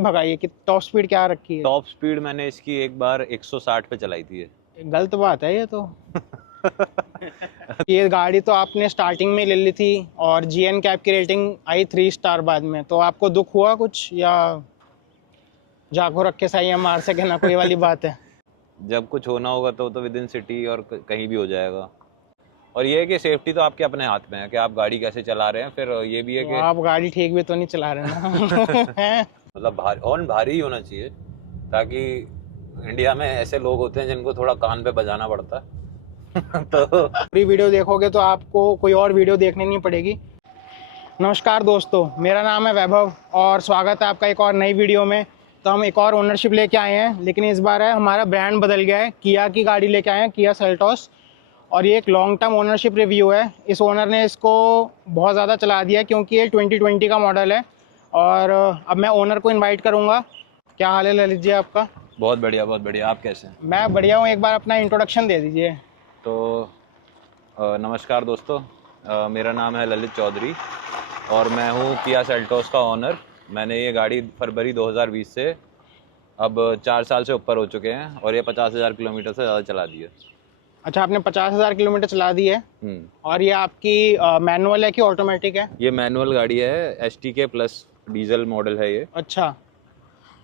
भगाई है कि टॉप स्पीड क्या रखी है? टॉप स्पीड मैंने इसकी एक बार 160 पे चलाई थी। गलत बात है ये तो। ये गाड़ी तो आपने स्टार्टिंग में ले ली थी और जीएन कैब की रेटिंग आई 3 स्टार बाद में, तो आपको दुख हुआ कुछ, या जाको रख के सही मार सके ना, कोई वाली बात है? जब कुछ होना होगा तो विद इन सिटी और कहीं भी हो जाएगा। और ये है कि सेफ्टी तो आपके अपने हाथ में है कि आप गाड़ी कैसे चला रहे हैं। फिर ये भी है तो कि आप गाड़ी ठीक भी तो नहीं चला रहे ना। मतलब हॉर्न भारी ही होना चाहिए, ताकि इंडिया में ऐसे लोग होते हैं जिनको थोड़ा कान पे बजाना पड़ता है। तो पूरी वीडियो देखोगे तो आपको कोई और वीडियो देखनी नहीं पड़ेगी। नमस्कार दोस्तों, मेरा नाम है वैभव और स्वागत है आपका एक और नई वीडियो में। तो हम एक और ओनरशिप लेके आए हैं, लेकिन इस बार है हमारा ब्रांड बदल गया है। किया की गाड़ी लेके आए हैं, किया सेल्टोस, और ये एक लॉन्ग टर्म ओनरशिप रिव्यू है। इस ओनर ने इसको बहुत ज़्यादा चला दिया क्योंकि ये 2020 का मॉडल है। और अब मैं ओनर को इन्वाइट करूँगा। क्या हाल है ललित जी आपका? बहुत बढ़िया, बहुत बढ़िया। आप कैसे हैं? मैं बढ़िया हूँ। एक बार अपना इंट्रोडक्शन दे दीजिए। तो नमस्कार दोस्तों, मेरा नाम है ललित चौधरी और मैं हूँ किया सेल्टोस का ओनर। मैंने ये गाड़ी फरवरी 2020 से अब 4 साल से ऊपर हो चुके हैं और ये 50,000 किलोमीटर से ज़्यादा चला दी है। अच्छा, आपने 50,000 किलोमीटर चला दी है। और ये आपकी मैनुअल है कि ऑटोमेटिक है? ये मैनुअल गाड़ी है, STK प्लस डीजल मॉडल है ये। अच्छा,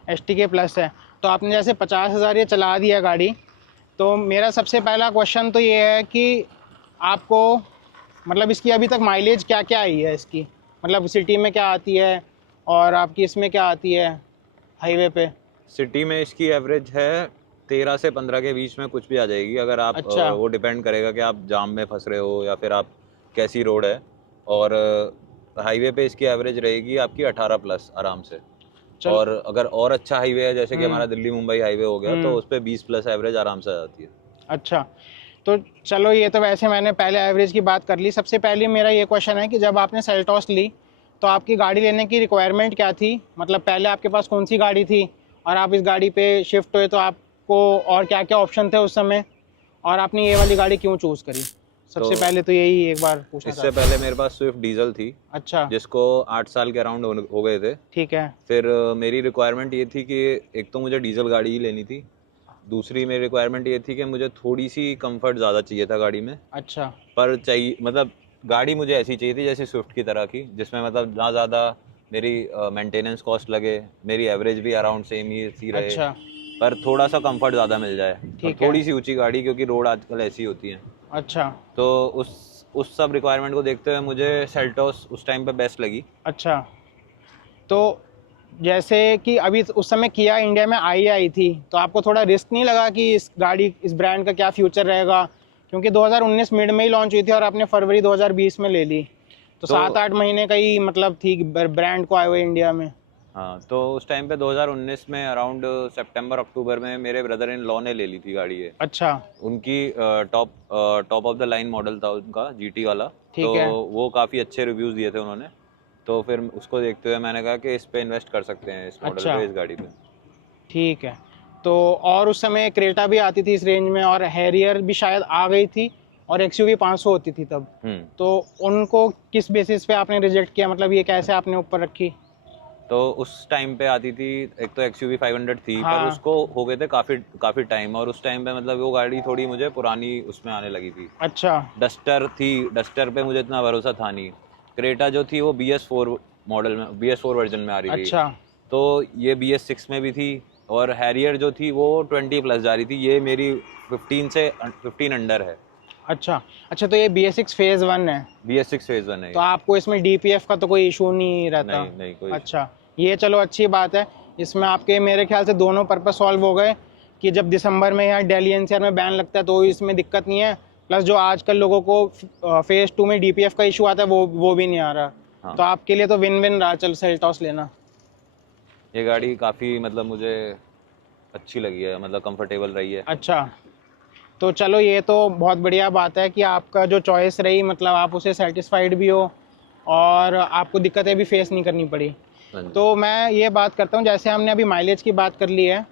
STK प्लस है। तो आपने जैसे 50,000 ये चला दिया गाड़ी, तो मेरा सबसे पहला क्वेश्चन तो ये है कि आपको मतलब इसकी अभी तक माइलेज क्या क्या आई है इसकी? मतलब सिटी में क्या आती है और आपकी इसमें क्या आती है हाईवे पे? सिटी में इसकी एवरेज है 13 से 15 के बीच में कुछ भी आ जाएगी। अगर आप अच्छा। वो डिपेंड करेगा कि आप जाम में फंस रहे हो या फिर आप कैसी रोड है। और हाईवे पे इसकी एवरेज रहेगी आपकी 18 प्लस आराम से। और अगर और अच्छा हाईवे है जैसे कि हमारा दिल्ली मुंबई हाईवे हो गया तो उस पर 20 प्लस एवरेज आराम से आ जाती है। अच्छा, तो चलो ये तो वैसे मैंने पहले एवरेज की बात कर ली। सबसे पहले मेरा ये क्वेश्चन है कि जब आपने सेल्टोस ली तो आपकी गाड़ी लेने की रिक्वायरमेंट क्या थी? मतलब पहले आपके पास कौन सी गाड़ी थी और आप इस गाड़ी पे शिफ्ट हुए तो आपको और क्या क्या ऑप्शन थे उस समय, और आपने ये वाली गाड़ी क्यों चूज़ करी? सबसे पहले तो यही एक बार पूछना। इससे पहले मेरे पास स्विफ्ट डीजल थी। अच्छा, जिसको 8 साल के अराउंड हो गए थे। ठीक है। फिर मेरी रिक्वायरमेंट ये थी कि एक तो मुझे डीजल गाड़ी ही लेनी थी, दूसरी मेरी रिक्वायरमेंट ये थी कि मुझे थोड़ी सी कंफर्ट ज़्यादा चाहिए था गाड़ी में। अच्छा। पर चाहिए मतलब गाड़ी मुझे ऐसी चाहिए थी जैसे स्विफ्ट की तरह की, जिसमें मतलब ना ज़्यादा मेरी मेंटेनेंस कॉस्ट लगे, मेरी एवरेज भी अराउंड सेम ही सी रहे। अच्छा, पर थोड़ा सा कंफर्ट ज़्यादा मिल जाए और ठीक है। थोड़ी सी ऊंची गाड़ी, क्योंकि रोड आजकल ऐसी होती है। अच्छा। तो उस सब रिक्वायरमेंट को देखते हुए मुझे सेल्टोस उस टाइम पे बेस्ट लगी। अच्छा, तो जैसे कि अभी उस समय किया इंडिया में आई थी, तो आपको थोड़ा रिस्क नहीं लगा कि इस गाड़ी, इस ब्रांड का क्या फ्यूचर रहेगा? क्योंकि 2019 मिड में ही लॉन्च हुई थी और आपने फरवरी 2020 में ले ली, तो 7-8 महीने का ही मतलब थी ब्रांड को आए हुए इंडिया में। हाँ, तो उस टाइम पे 2019 में अराउंड सितंबर अक्टूबर में मेरे ब्रदर इन लॉ ने ले ली थी गाड़ी ये। अच्छा। उनकी top of the line model था उनका, GT वाला। ठीक तो है। वो काफ़ी अच्छे रिव्यूज़ दिए थे उन्होंने। तो फिर उसको देखते हुए मैंने कहा कि इस पे इन्वेस्ट कर सकते हैं, इस मॉडल अच्छा, पे, इस गाड़ी पे। ठीक है। तो और उस समय क्रेटा भी आती थी इस रेंज में, और हैरियर भी शायद आ गई थी, और XUV 500 होती थी तब। तो उनको किस बेसिस पे आपने रिजेक्ट किया? मतलब ये कैसे आपने ऊपर रखी? तो उस टाइम पे आती थी, एक तो XUV 500 थी। हाँ। पर उसको हो गए थे काफ़ी टाइम, और उस टाइम पे मतलब वो गाड़ी थोड़ी मुझे पुरानी उसमें आने लगी थी। अच्छा। डस्टर थी, डस्टर पे मुझे इतना भरोसा था नहीं। क्रेटा जो थी वो BS4 मॉडल में, BS4 वर्जन में आ रही थी। अच्छा। तो ये BS6 में भी थी, और हैरियर जो थी वो 20 प्लस जा रही थी। ये मेरी 15 अंडर है। अच्छा। अच्छा, तो ये BS6 फेज़ 1 है? BS6 फेज 1 है। तो आपको इसमें DPF का तो कोई इशू नहीं रहता? नहीं कोई। अच्छा, ये चलो अच्छी बात है। इसमें आपके मेरे ख्याल से दोनों पर्पस सॉल्व हो गए कि जब दिसंबर में यहाँ दिल्ली NCR में बैन लगता है तो इसमें दिक्कत नहीं है, प्लस जो आजकल लोगों को फेज़ 2 में DPF का इशू आता है वो भी नहीं आ रहा। हाँ। तो आपके लिए तो विन विन रहा। चल सेल्टोस लेना। ये गाड़ी काफ़ी मतलब मुझे अच्छी लगी है, मतलब कंफर्टेबल रही है। अच्छा, तो चलो ये तो बहुत बढ़िया बात है कि आपका जो चॉइस रही, मतलब आप उसे सेटिस्फाइड भी हो और आपको दिक्कतें भी फेस नहीं करनी पड़ी। तो मैं ये बात करता हूँ, जैसे हमने अभी माइलेज की बात कर ली है,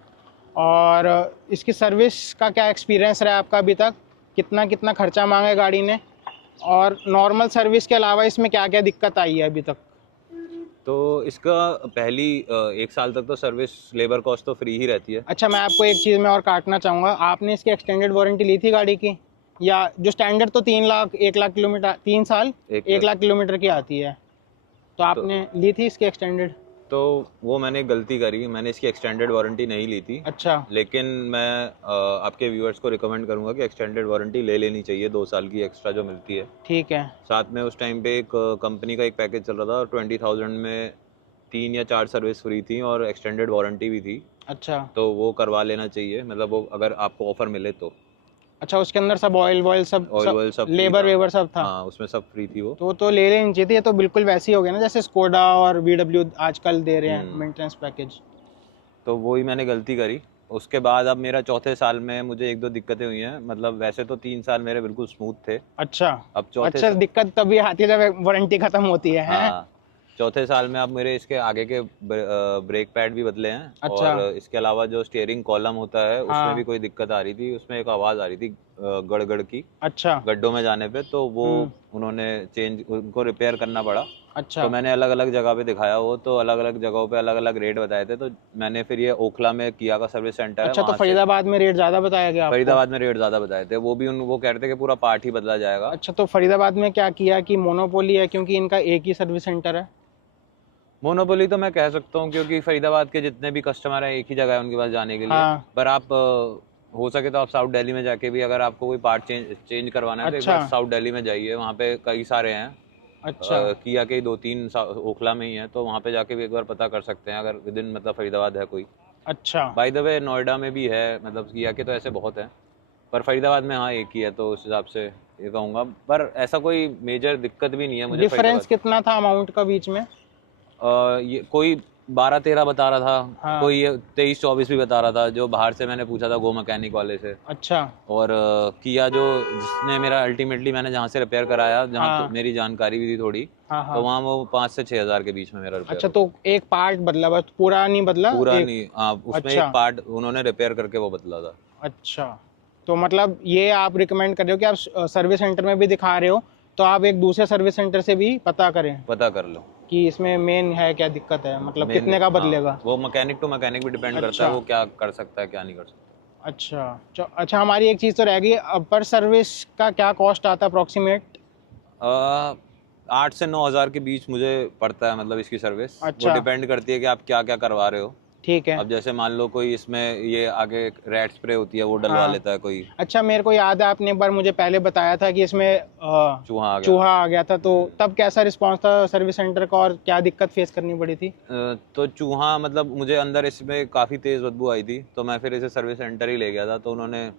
और इसकी सर्विस का क्या एक्सपीरियंस रहा आपका अभी तक? कितना कितना खर्चा मांगा है गाड़ी ने, और नॉर्मल सर्विस के अलावा इसमें क्या क्या दिक्कत आई है अभी तक? तो इसका पहली 1 साल तक तो सर्विस लेबर कॉस्ट तो फ्री ही रहती है। अच्छा, मैं आपको एक चीज़ में और काटना चाहूँगा, आपने इसकी एक्सटेंडेड वारंटी ली थी गाड़ी की? या जो स्टैंडर्ड तो 3 लाख 1 लाख किलोमीटर, 3 साल 1 लाख किलोमीटर की आती है, तो आपने ली थी इसकी एक्सटेंडेड? तो वो मैंने गलती करी, मैंने इसकी एक्सटेंडेड वारंटी नहीं ली थी। अच्छा। लेकिन मैं आपके व्यूअर्स को रिकमेंड करूंगा कि एक्सटेंडेड वारंटी ले लेनी चाहिए, 2 साल की एक्स्ट्रा जो मिलती है। ठीक है। साथ में उस टाइम पे एक कंपनी का एक पैकेज चल रहा था और 20,000 में 3 या 4 सर्विस फ्री थी और एक्सटेंडेड वारंटी भी थी। अच्छा। तो वो करवा लेना चाहिए, मतलब वो अगर आपको ऑफर मिले तो। अच्छा, उसके अंदर सब ऑयल वॉयल सब ऑयल वॉयल सब फ्री लेबर था। वेबर सब था? हाँ, उसमें सब फ्री थी वो। तो ले लेनी चाहिए थी। ये तो बिल्कुल वैसी हो गया ना जैसे स्कोडा और VW आजकल दे रहे हैं मेंटेनेंस पैकेज। तो वही मैंने गलती करी। उसके बाद अब मेरा चौथे साल में मुझे 1-2 दिक्कतें हुई हैं। मतलब वैसे तो 3 साल मेरे बिल्कुल स्मूथ थे। अच्छा। अब चौथे अच्छा, दिक्कत तभी आती है जब वारंटी खत्म होती है, हैं? हाँ, चौथे साल में अब मेरे इसके आगे के ब्रेक पैड भी बदले हैं। अच्छा। और इसके अलावा जो स्टीयरिंग कॉलम होता है उसमें हाँ। भी कोई दिक्कत आ रही थी। उसमें एक आवाज़ आ रही थी गड़ गड़ की अच्छा। गड्ढों में जाने पे, तो वो उन्होंने उनको रिपेयर करना पड़ा। अच्छा। तो मैंने अलग अलग जगह पे दिखाया वो, तो अलग अलग जगहों पे अलग अलग रेट बताए थे। तो मैंने फिर ये ओखला में किया का सर्विस सेंटर है अच्छा, तो वहाँ से। फरीदाबाद में रेट ज़्यादा बताया गया आपको? फरीदाबाद में रेट ज़्यादा बताए थे। वो भी वो कह रहे थे कि पूरा पार्ट ही बदला जाएगा। अच्छा, तो फरीदाबाद में क्या किया कि मोनोपोली है क्योंकि इनका एक ही सर्विस सेंटर है? मोनोपोली तो मैं कह सकता हूँ, क्योंकि फरीदाबाद के जितने भी कस्टमर हैं एक ही जगह है उनके पास जाने के लिए। हाँ। पर आप हो सके तो आप साउथ दिल्ली में जाके भी, अगर आपको कोई पार्ट चेंज करवाना है तो एक अच्छा। बार साउथ दिल्ली में जाइए, वहाँ पे कई सारे हैं। अच्छा। किया के 2-3 ओखला में ही है, तो वहाँ पे जाके भी एक बार पता कर सकते हैं अगर विद इन मतलब फरीदाबाद है कोई। अच्छा। बाय द वे नोएडा में भी है, मतलब किया के तो ऐसे बहुत हैं, पर फरीदाबाद में हाँ एक ही है, तो उस हिसाब से ये कहूँगा। पर ऐसा कोई मेजर दिक्कत भी नहीं है मुझे डिफरेंस कितना था अमाउंट का बीच में? ये कोई 12-13 बता रहा था। हाँ। कोई 23-24 भी बता रहा था, जो बाहर से मैंने पूछा था गो मैकेनिक वाले से। अच्छा। और किया जो जिसने मेरा अल्टीमेटली मैंने जहाँ से रिपेयर कराया, जहाँ हाँ। तो मेरी जानकारी भी थी थोड़ी, हाँ तो हाँ। वहाँ वो 5 से 6 हज़ार के बीच में मेरा रिपेयर। अच्छा, तो एक पार्ट बदला बस, पूरा नहीं बदला? पूरा एक... नहीं, उसमें अच्छा। एक पार्ट उन्होंने रिपेयर करके वो बदला था। अच्छा, तो मतलब ये आप रिकमेंड कर रहे हो कि आप सर्विस सेंटर में भी दिखा रहे हो, तो आप एक दूसरे सर्विस सेंटर से भी पता करें पता कर लो कि इसमें मेन है क्या दिक्कत है, मतलब कितने का बदलेगा। वो मैकेनिक टू मैकेनिक भी डिपेंड करता अच्छा। है, वो क्या कर सकता है क्या नहीं कर सकता। अच्छा। अच्छा, हमारी एक चीज़ तो रह गई, पर सर्विस का क्या कॉस्ट आता है अप्रोक्सीमेट? 8 से 9 हज़ार के बीच मुझे पड़ता है, मतलब इसकी सर्विस। अच्छा। वो डिपेंड करती है कि आप क्या क्या करवा रहे हो। ठीक है। अब जैसे मान लो कोई इसमें ये आगे रेड स्प्रे होती है वो डलवा हाँ। लेता है कोई। अच्छा, मेरे को याद है आपने एक बार मुझे पहले बताया था कि इसमें चूहा आ गया था, तो तब कैसा रिस्पांस था सर्विस सेंटर का और क्या दिक्कत फेस करनी पड़ी थी? तो चूहा मतलब मुझे अंदर इसमें काफ़ी तेज़ बदबू आई थी, तो मैं फिर इसे सर्विस सेंटर ही ले गया था। तो उन्होंने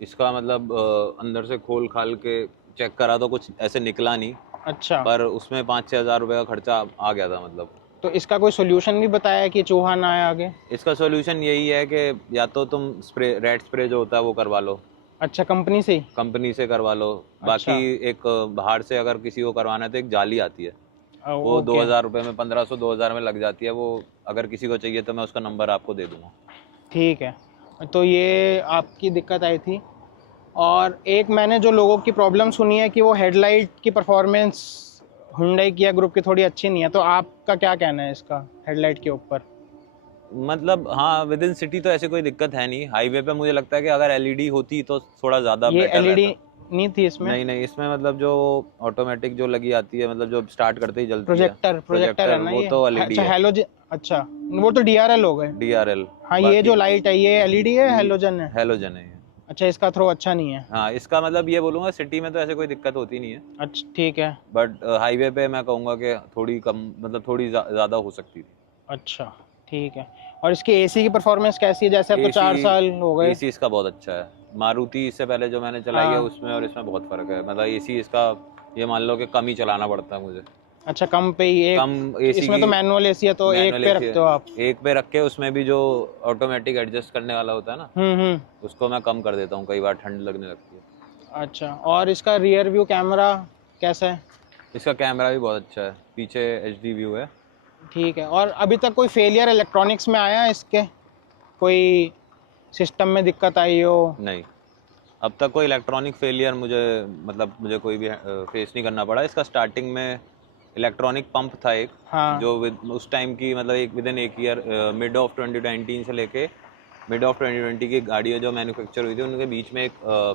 इसका मतलब अंदर से खोल खाल के चेक करा तो कुछ ऐसे निकला नहीं। अच्छा। पर उसमें 5-6 हज़ार रुपये का खर्चा आ गया था मतलब। तो इसका कोई सोल्यूशन भी बताया कि चूहा ना आए आगे? इसका सॉल्यूशन यही है कि या तो तुम रेड स्प्रे जो होता है वो करवा लो। अच्छा, कंपनी से ही? कंपनी से करवा लो। बाकी एक बाहर से अगर किसी को करवाना है तो एक जाली आती है, वो 2,000 रुपये में 1500-2,000 में लग जाती है। वो अगर किसी को चाहिए तो मैं उसका नंबर आपको दे दूंगा। ठीक है। तो ये आपकी दिक्कत आई थी। और एक मैंने जो लोगों की प्रॉब्लम सुनी है कि वो हेडलाइट की परफॉर्मेंस हुंडई किया ग्रुप की थोड़ी अच्छी नहीं है, तो आपका क्या कहना है इसका हेडलाइट के ऊपर? मतलब हाँ, विद इन सिटी तो ऐसे कोई दिक्कत है नहीं। हाईवे पे मुझे लगता है कि अगर एलईडी होती तो थोड़ा ज़्यादा ये बेटर एलईडी रहता। नहीं थी इसमें? नहीं, इसमें मतलब जो ऑटोमेटिक जो लगी आती है, मतलब जो स्टार्ट करते ही जलती प्रोजेक्टर है ना वो ये? तो एलईडी अच्छा, है। हेलोजन। अच्छा, वो तो डीआरएल हो गए। डीआरएल। हाँ, ये जो लाइट है ये एलईडी है, हेलोजन है? हेलोजन है ये। अच्छा, इसका थ्रो अच्छा नहीं है? हाँ, इसका मतलब ये बोलूँगा सिटी में तो ऐसे कोई दिक्कत होती नहीं है। अच्छा, ठीक है। बट हाईवे पे मैं कहूँगा कि थोड़ी कम, मतलब थोड़ी ज़्यादा हो सकती थी। अच्छा, ठीक है। और इसकी एसी की परफॉर्मेंस कैसी है? जैसे अब तो 4 साल हो गए। एसी इसका बहुत अच्छा है। मारुति इससे पहले जो मैंने चलाई है हाँ। उसमें और इसमें बहुत फ़र्क है। मतलब एसी इसका ये मान लो कि कम ही चलाना पड़ता है मुझे। अच्छा, कम पे ही? कम एसी इसमें तो मैनुअल एसी है, तो एक पे रखते हो आप? एक पे रख के उसमें भी जो ऑटोमेटिक एडजस्ट करने वाला होता है ना, उसको मैं कम कर देता हूँ, कई बार ठंड लगने लगती है। अच्छा, और इसका रियर व्यू कैमरा कैसा है? इसका कैमरा भी बहुत अच्छा है, पीछे एचडी व्यू है। ठीक है। और अभी तक कोई फेलियर इलेक्ट्रॉनिक्स में आया है इसके? कोई सिस्टम में दिक्कत आई हो? नहीं, अब तक कोई इलेक्ट्रॉनिक फेलियर मुझे कोई भी फेस नहीं करना पड़ा। इसका स्टार्टिंग में इलेक्ट्रॉनिक पंप था एक, हाँ। जो उस टाइम की मतलब एक विद इन एक ईयर मिड ऑफ 2019 से लेके मिड ऑफ 2020 की गाड़ी जो मैन्युफैक्चर हुई थी उनके बीच में एक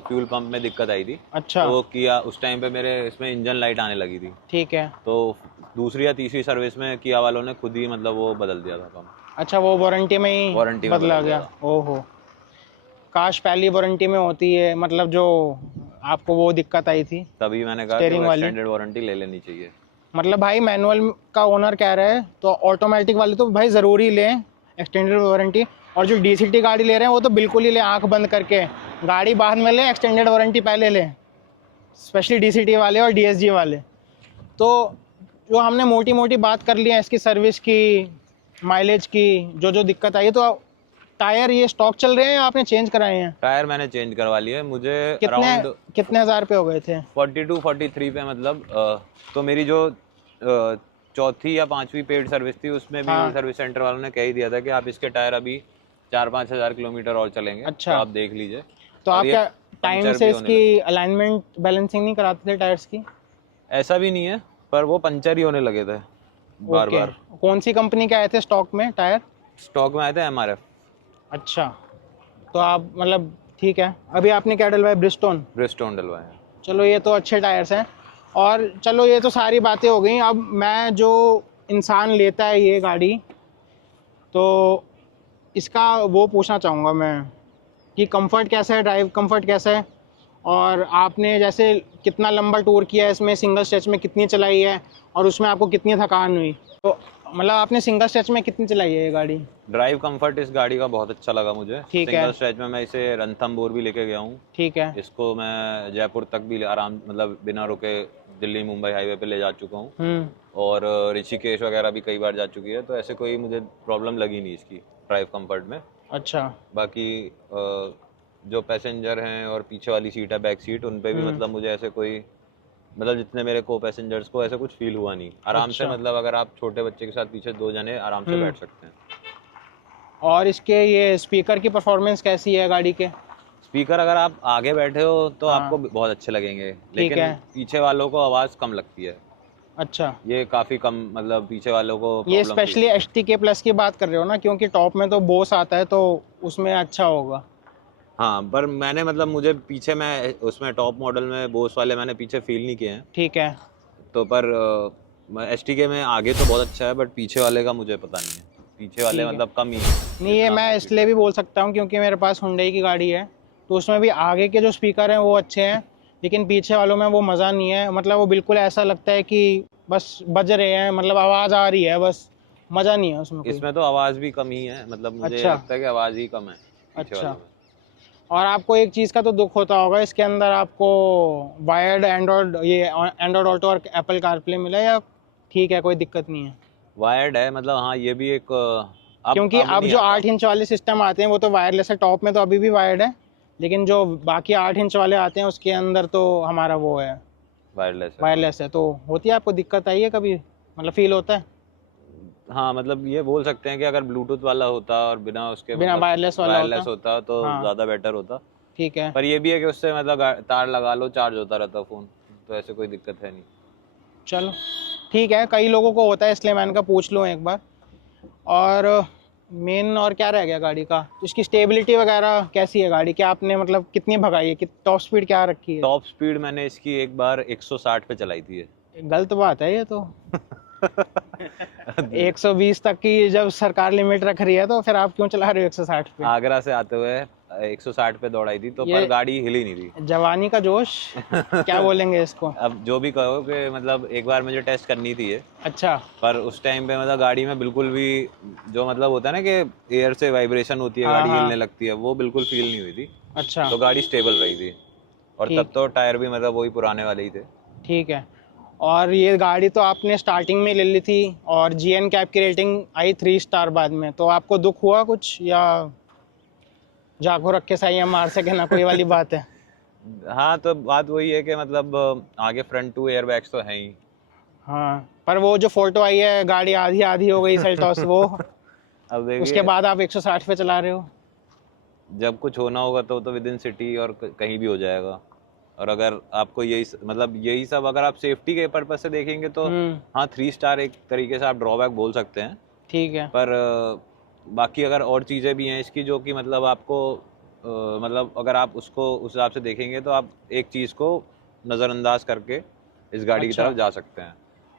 फ्यूल पंप में दिक्कत आई थी। अच्छा। तो वो किया उस टाइम पे मेरे इसमें इंजन लाइट आने लगी थी, ठीक है। तो दूसरी या तीसरी सर्विस में किया वालों ने खुद ही मतलब वो बदल दिया था पंप, अच्छा, वो वारंटी में ही वारंटी में बदला बदल दिया गया। था। ओहो, काश पहली वारंटी में होती है, मतलब जो आपको वो दिक्कत आई थी तभी मैंने कहा कि स्टेयरिंग वो वाली। एक्सटेंडेड वारंटी ले लेनी चाहिए। मतलब भाई मैनुअल का ओनर कह रहा है तो ऑटोमेटिक वाले तो भाई ज़रूरी लें एक्सटेंडेड वारंटी, और जो डीसीटी गाड़ी ले रहे हैं वो तो बिल्कुल ही लें आंख बंद करके, गाड़ी बाद में लें, एक्सटेंडेड वारंटी पहले लें, स्पेशली डीसीटी वाले और डीएसजी वाले। तो जो हमने मोटी मोटी बात कर ली है इसकी सर्विस की, माइलेज की, जो जो दिक्कत आई है, तो टायर ये स्टॉक चल रहे हैं या आपने चेंज कराए हैं? टायर मैंने चेंज करवा लिए, मुझे कितने अराउंड कितने हज़ार पे हो गए थे? 42-43 पे मतलब तो मेरी जो चौथी या पांचवी पेड सर्विस थी उसमें भी हाँ। सर्विस सेंटर वालों ने कह ही दिया था कि आप इसके टायर अभी 4-5 हज़ार किलोमीटर और चलेंगे। अच्छा। तो आप देख लीजिए। तो और आप ये क्या टाइम पंचर से भी होने इसकी अलाइनमेंट बैलेंसिंग नहीं कराते थे टायर्स की? ऐसा भी नहीं है, पर वो पंचर ही होने लगे थे बार ओके। बार। कौन सी कंपनी के आए थे स्टॉक में टायर? स्टॉक में आए थे MRF। अच्छा, तो आप मतलब ठीक है। अभी आपने क्या डलवाया, ब्रिजस्टोन? ब्रिजस्टोन डलवाए हैं। चलो ये तो अच्छे टायर्स हैं। और चलो ये तो सारी बातें हो गई। अब मैं जो इंसान लेता है ये गाड़ी, तो इसका वो पूछना चाहूँगा मैं कि कंफर्ट कैसा है, ड्राइव कंफर्ट कैसा है, और आपने जैसे कितना लंबा टूर किया है इसमें, सिंगल स्ट्रेच में कितनी चलाई है और उसमें आपको कितनी थकान हुई, तो मतलब आपने सिंगल स्ट्रेच में कितनी चलाई है ये गाड़ी? ड्राइव कंफर्ट इस गाड़ी का बहुत अच्छा लगा मुझे। ठीक है। सिंगल स्ट्रेच में मैं इसे रणथंभौर भी लेके गया हूँ। ठीक है। इसको मैं जयपुर तक भी आराम मतलब बिना रुके दिल्ली मुंबई हाईवे पे ले जा चुका हूँ, और ऋषिकेश वगैरह भी कई बार जा चुकी है, तो ऐसे कोई मुझे प्रॉब्लम लगी नहीं इसकी ड्राइव कंफर्ट में। अच्छा। बाकी जो पैसेंजर हैं और पीछे वाली सीट है बैक सीट, उन पे भी मतलब मुझे ऐसे कोई मतलब जितने मेरे को पैसेंजर्स को ऐसा कुछ फील हुआ नहीं। आराम से मतलब अगर आप छोटे बच्चे के साथ पीछे 2 जने आराम से बैठ सकते हैं। और इसके ये स्पीकर की परफॉर्मेंस कैसी है गाड़ी के? स्पीकर अगर आप आगे बैठे हो तो आपको बहुत अच्छे लगेंगे, लेकिन है। पीछे वालों को आवाज़ कम लगती है। अच्छा, ये काफ़ी कम मतलब पीछे वालों को ये problem feel. Specially HTK plus की बात कर रहे हो ना, क्योंकि टॉप में तो बोस आता है तो उसमें अच्छा होगा। हाँ, पर मैंने मतलब मुझे पीछे मैं उसमें टॉप मॉडल में बोस वाले मैंने पीछे फील नहीं किए हैं। ठीक है। तो पर STK में आगे तो बहुत अच्छा है, बट पीछे वाले का मुझे पता नहीं है। पीछे वाले ठीक है। मतलब कम ही नहीं, ये मैं इसलिए भी बोल सकता हूँ क्योंकि मेरे पास हुंडई की गाड़ी है, तो उसमें भी आगे के जो स्पीकर हैं वो अच्छे हैं, लेकिन पीछे वालों में वो मज़ा नहीं है। मतलब वो बिल्कुल ऐसा लगता है कि बस बज रहे हैं, मतलब आवाज़ आ रही है, बस मज़ा नहीं है उसमें कोई। इसमें तो आवाज़ भी कम ही है, मतलब मुझे अच्छा। लगता है कि आवाज़ ही कम है पीछे अच्छा। वालों में। और आपको एक चीज़ का तो दुख होता होगा, इसके अंदर आपको वायर्ड एंड्रॉयड, ये एंड्रॉयड ऑटो और एप्पल कारप्ले मिला, या ठीक है कोई दिक्कत नहीं है? वायर्ड है मतलब, हाँ ये भी एक क्योंकि अब नहीं जो आता। 8 इंच वाले सिस्टम आते हैं वो तो वायरलेस है, टॉप में तो अभी भी वायर्ड है, लेकिन जो बाकी 8 इंच वाले आते हैं उसके अंदर तो हमारा वो है वायरलेस है। तो होती है आपको दिक्कत, आई है कभी, मतलब फील होता है? हाँ मतलब ये बोल सकते हैं कि अगर ब्लूटूथ वाला होता और बिना उसके बिना मतलब वायरलेस वाला होता तो हाँ। ज़्यादा बेटर होता। ठीक है। पर ये भी है कि उससे मतलब तार लगा लो, चार्ज होता रहता फ़ोन, तो ऐसे कोई दिक्कत है नहीं। चलो ठीक है, कई लोगों को होता है इसलिए मैंने कहा पूछ लूँ एक बार। और मेन और क्या रह गया गाड़ी का, इसकी स्टेबिलिटी वगैरह कैसी है गाड़ी, क्या आपने मतलब कितनी भगाई है, कि टॉप स्पीड क्या रखी है? टॉप स्पीड मैंने इसकी एक बार 160 पे चलाई थी। गलत बात है ये तो। 120 तक की जब सरकार लिमिट रख रही है तो फिर आप क्यों चला रहे हो 160 पे? आगरा से आते हुए 160 पे दौड़ाई थी, तो ये पर गाड़ी हिली नहीं थी। जवानी का जोश क्या बोलेंगे इसको? अब जो भी कहो कि मतलब एक बार मुझे टेस्ट करनी थी ये, अच्छा। पर उस टाइम पे मतलब गाड़ी में बिल्कुल भी जो मतलब होता है ना कि एयर से वाइब्रेशन होती है, हाँ, गाड़ी हाँ। हिलने लगती है, वो बिल्कुल फील नहीं हुई थी। अच्छा। तो गाड़ी स्टेबल रही थी, और ठीक। तब तो टायर भी मतलब वही पुराने वाले ही थे। ठीक है। और ये गाड़ी तो आपने स्टार्टिंग में ले ली थी और GN कैब की रेटिंग आई 3 स्टार बाद में, तो आपको दुख हुआ कुछ, या जाको रख के सही है मार सके ना, कोई वाली बात है? हाँ, तो बात वही है कि मतलब आगे फ्रंट 2 एयर बैग्स तो हैं ही। हाँ, पर वो जो फोटो आई है गाड़ी आधी आधी हो गई सेल्टॉस, वो अब देखिए, उसके बाद आप 160 पे चला रहे हो। जब कुछ होना होगा तो विद इन सिटी और कहीं भी हो जाएगा। और अगर आपको यही सब अगर आप सेफ्टी के पर्पज से देखेंगे तो हाँ 3 स्टार एक तरीके से आप ड्रॉबैक बोल सकते हैं। ठीक है। पर बाकी अगर और चीज़ें भी हैं इसकी जो कि मतलब आपको मतलब अगर आप उसको उस हिसाब से देखेंगे तो आप एक चीज़ को नज़रअंदाज करके इस गाड़ी की अच्छा। तरफ जा सकते हैं।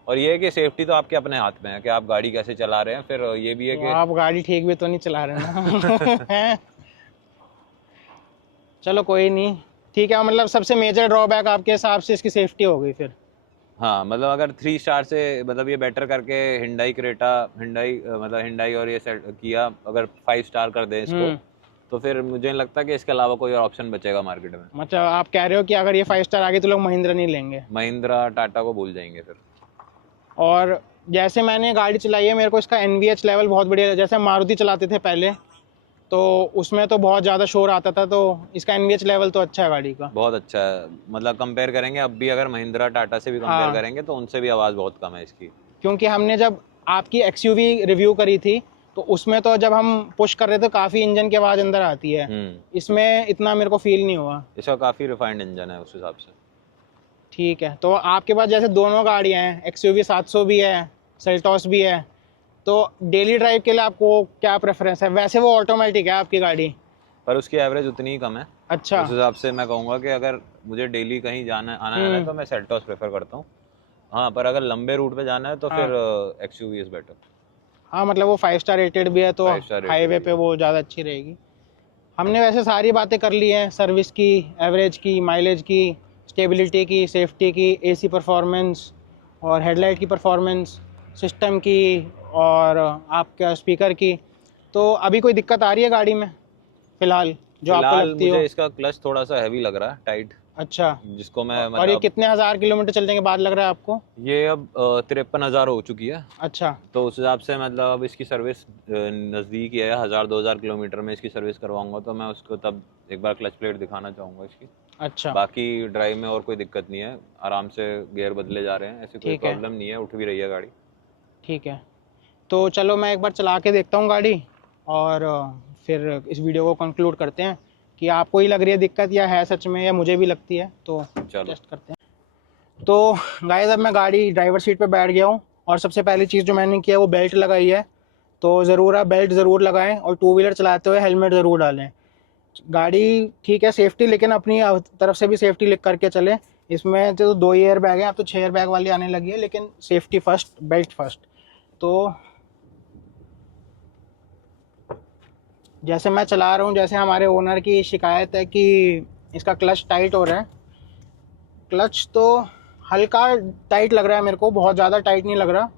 और ये है कि सेफ्टी तो आपके अपने हाथ में है कि आप गाड़ी कैसे चला रहे हैं। फिर ये भी है तो कि आप गाड़ी ठीक भी तो नहीं चला रहे ना। हैं? चलो कोई नहीं, ठीक है। मतलब सबसे मेजर ड्रॉबैक आपके हिसाब से इसकी सेफ्टी हो गई फिर। हाँ मतलब अगर 3 स्टार से मतलब ये बेटर करके हिंडाई क्रेटा मतलब हिंडाई और ये सेट किया अगर 5 स्टार कर दें इसको तो फिर मुझे नहीं लगता कि इसके अलावा कोई और ऑप्शन बचेगा मार्केट में। मतलब आप कह रहे हो कि अगर ये 5 स्टार आ गई तो लोग महिंद्रा नहीं लेंगे? महिंद्रा टाटा को भूल जाएंगे फिर। और जैसे मैंने गाड़ी चलाई है, मेरे को इसका NVH लेवल बहुत बढ़िया, जैसे हम मारुति चलाते थे पहले तो उसमें तो बहुत ज़्यादा शोर आता था, तो इसका NVH लेवल तो अच्छा है गाड़ी का। बहुत अच्छा है, मतलब कंपेयर करेंगे अब भी अगर महिंद्रा टाटा से भी कंपेयर हाँ। करेंगे तो उनसे भी आवाज़ बहुत कम है इसकी। क्योंकि हमने जब आपकी XUV रिव्यू करी थी तो उसमें तो जब हम पुश कर रहे थे काफ़ी इंजन की आवाज़ अंदर आती है, इसमें इतना मेरे को फील नहीं हुआ। इसका काफ़ी रिफाइंड इंजन है उस हिसाब से। ठीक है। तो आपके पास जैसे दोनों गाड़ियाँ हैं, XUV 700 भी है, सेल्टॉस भी है, तो डेली ड्राइव के लिए आपको क्या प्रेफरेंस है? वैसे वो ऑटोमेटिक है आपकी गाड़ी, पर उसकी एवरेज उतनी ही कम है। अच्छा। उस हिसाब से मैं कहूँगा कि अगर मुझे डेली कहीं जाना आना है तो मैं सेल्टॉस प्रेफर करता हूँ। हाँ पर अगर लंबे रूट पे जाना है तो फिर XUV इज बेटर। हाँ मतलब वो 5 स्टार रेटेड भी है तो 5 स्टार हाईवे पे वो ज़्यादा अच्छी रहेगी। हमने वैसे सारी बातें कर ली हैं, सर्विस की, एवरेज की, माइलेज की, स्टेबिलिटी की, सेफ्टी की, AC परफॉर्मेंस और हेडलाइट की परफॉर्मेंस, सिस्टम की और आपका स्पीकर की। तो अभी कोई दिक्कत आ रही है गाड़ी में फ़िलहाल जो आपको फिलहाल लगती हो? मुझे इसका क्लच थोड़ा सा हैवी लग रहा है, टाइट, अच्छा। जिसको मैं और ये मतलब कितने हज़ार किलोमीटर चलने के बाद लग रहा है आपको? ये अब 53,000 हो चुकी है। अच्छा। तो उस हिसाब से मतलब अब इसकी सर्विस नज़दीक ही है, 1000-2000 किलोमीटर में इसकी सर्विस करवाऊंगा तो मैं उसको तब एक बार क्लच प्लेट दिखाना चाहूँगा इसकी। अच्छा। बाकी ड्राइव में और कोई दिक्कत नहीं है, आराम से गियर बदले जा रहे हैं, ऐसी कोई ठीक है। प्रॉब्लम नहीं है, उठ भी रही है गाड़ी। ठीक है। तो चलो मैं एक बार चला के देखता हूँ गाड़ी और फिर इस वीडियो को कंक्लूड करते हैं कि आपको ही लग रही है दिक्कत या है सच में, या मुझे भी लगती है, तो चलो टेस्ट करते हैं। तो गाइस अब मैं गाड़ी ड्राइवर सीट पे बैठ गया हूँ और सबसे पहली चीज़ जो मैंने किया वो बेल्ट लगाई है। तो ज़रूर आप बेल्ट ज़रूर लगाएं और टू व्हीलर चलाते हुए हेलमेट ज़रूर डालें। गाड़ी ठीक है सेफ्टी, लेकिन अपनी तरफ से भी सेफ्टी लिख करके चलें। इसमें तो 2 एयर बैग हैं, अब तो 6 एयर बैग वाली आने लगी है, लेकिन सेफ्टी फर्स्ट, बेल्ट फर्स्ट। तो जैसे मैं चला रहा हूँ, जैसे हमारे ओनर की शिकायत है कि इसका क्लच टाइट हो रहा है। क्लच तो हल्का टाइट लग रहा है मेरे को, बहुत ज़्यादा टाइट नहीं लग रहा,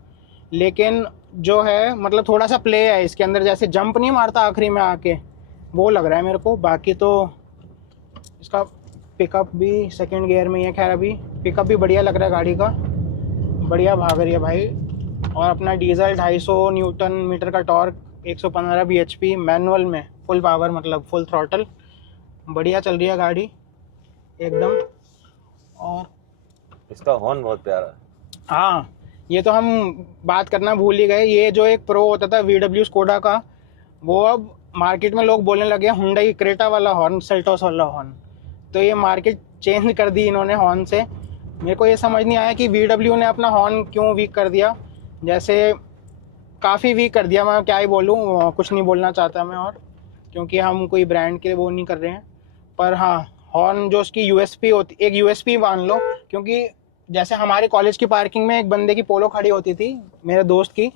लेकिन जो है मतलब थोड़ा सा प्ले है इसके अंदर, जैसे जंप नहीं मारता आखिरी में आके, वो लग रहा है मेरे को। बाकी तो इसका पिकअप भी सेकंड गियर में ही है। खैर अभी पिकअप भी बढ़िया लग रहा है गाड़ी का, बढ़िया भाग रही है भाई। और अपना डीजल 250 न्यूटन मीटर का टॉर्क, 115 bhp, मैनुअल में फुल पावर मतलब फुल थ्रॉटल, बढ़िया चल रही है गाड़ी एकदम। और इसका हॉर्न बहुत प्यारा है। हाँ, ये तो हम बात करना भूल ही गए, ये जो एक प्रो होता था VW स्कोडा का, वो अब मार्केट में लोग बोलने लगे हुंडई क्रेटा वाला हॉर्न, सेल्टॉस वाला हॉर्न। तो ये मार्केट चेंज कर दी इन्होंने हॉर्न से। मेरे को ये समझ नहीं आया कि VW ने अपना हॉर्न क्यों वीक कर दिया, जैसे काफ़ी वीक कर दिया। मैं क्या ही बोलूँ, कुछ नहीं बोलना चाहता मैं, और क्योंकि हम कोई ब्रांड के वो नहीं कर रहे हैं। पर हाँ, हॉर्न जो उसकी USP होती, एक USP मान लो, क्योंकि जैसे हमारे कॉलेज की पार्किंग में एक बंदे की पोलो खड़ी होती थी, मेरे दोस्त की,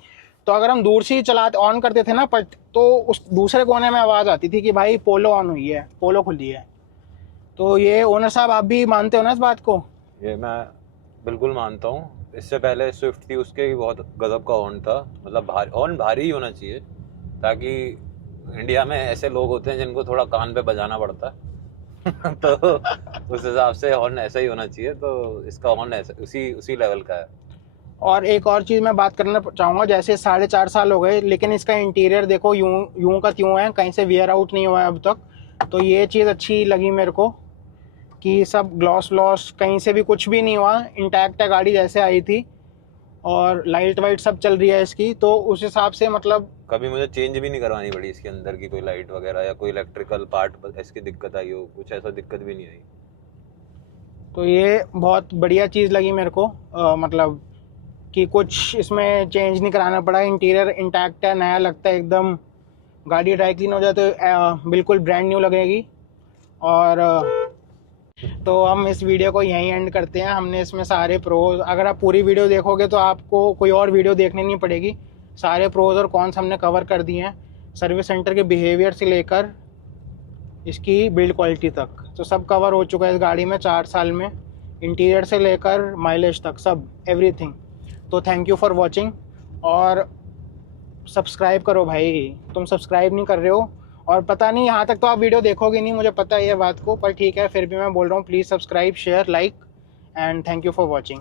तो अगर हम दूर से ही चलाते ऑन करते थे ना पट, तो उस दूसरे कोने में आवाज़ आती थी कि भाई पोलो ऑन हुई है, पोलो खुली है। तो ये ओनर साहब आप भी मानते हो ना इस बात को? ये मैं बिल्कुल मानता हूँ। इससे पहले स्विफ्ट थी, उसके भी बहुत गजब का हॉर्न था, मतलब हॉर्न भारी ही होना चाहिए, ताकि इंडिया में ऐसे लोग होते हैं जिनको थोड़ा कान पे बजाना पड़ता है तो उस हिसाब से हॉर्न ऐसा ही होना चाहिए, तो इसका हॉर्न ऐसा उसी लेवल का है। और एक और चीज़ मैं बात करना चाहूँगा, जैसे 4.5 साल हो गए, लेकिन इसका इंटीरियर देखो यूं का त्यों है, कहीं से वियर आउट नहीं हुआ है अब तक। तो ये चीज़ अच्छी लगी मेरे को कि सब ग्लॉस व्लॉस कहीं से भी कुछ भी नहीं हुआ, इंटैक्ट है गाड़ी जैसे आई थी। और लाइट वाइट सब चल रही है इसकी, तो उस हिसाब से मतलब कभी मुझे चेंज भी नहीं करवानी पड़ी इसके अंदर की कोई लाइट वगैरह या कोई इलेक्ट्रिकल पार्ट इसकी दिक्कत आई हो, कुछ ऐसा दिक्कत भी नहीं आई। तो ये बहुत बढ़िया चीज़ लगी मेरे को, मतलब कि कुछ इसमें चेंज नहीं कराना पड़ा, इंटीरियर इंटैक्ट है, नया लगता है एकदम। गाड़ी ड्राई क्लीन हो जाए तो बिल्कुल ब्रांड न्यू लगेगी। और तो हम इस वीडियो को यहीं एंड करते हैं। हमने इसमें सारे प्रोज, अगर आप पूरी वीडियो देखोगे तो आपको कोई और वीडियो देखनी नहीं पड़ेगी। सारे प्रोज और कॉन्स हमने कवर कर दिए हैं, सर्विस सेंटर के बिहेवियर से लेकर इसकी बिल्ड क्वालिटी तक, तो सब कवर हो चुका है इस गाड़ी में 4 साल में, इंटीरियर से लेकर माइलेज तक सब एवरीथिंग। तो थैंक यू फॉर वॉचिंग, और सब्सक्राइब करो भाई, तुम सब्सक्राइब नहीं कर रहे हो। और पता नहीं, यहाँ तक तो आप वीडियो देखोगे नहीं, मुझे पता है ये बात को, पर ठीक है, फिर भी मैं बोल रहा हूँ, please subscribe, share, like, and thank you for watching.